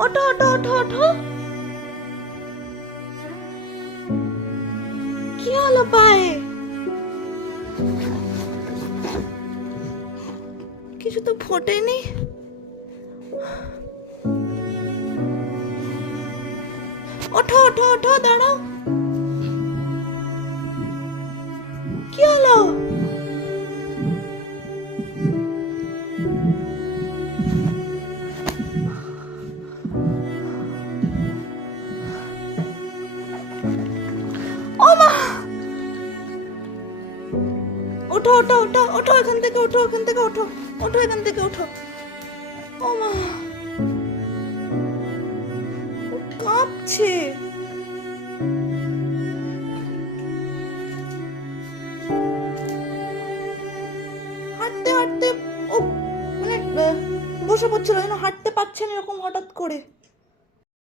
ওঠো ওঠো ওঠো ওঠো। কি হলো পায়ে? কিছু তো ফোটেনি। ওঠো ওঠো ওঠো, দাঁড়াও। কি হলো? ও মা! ওঠো ওঠো ওঠো ওঠো, এখান থেকে ওঠো, এখান থেকে ওঠো, ওঠো এখান থেকে ওঠো। ও মা, ও কাঁপছে। হাঁটতে হাঁটতে ও মানে বসে পড়ছিল, যেন হাঁটতে পারছেন এরকম হঠাৎ করে।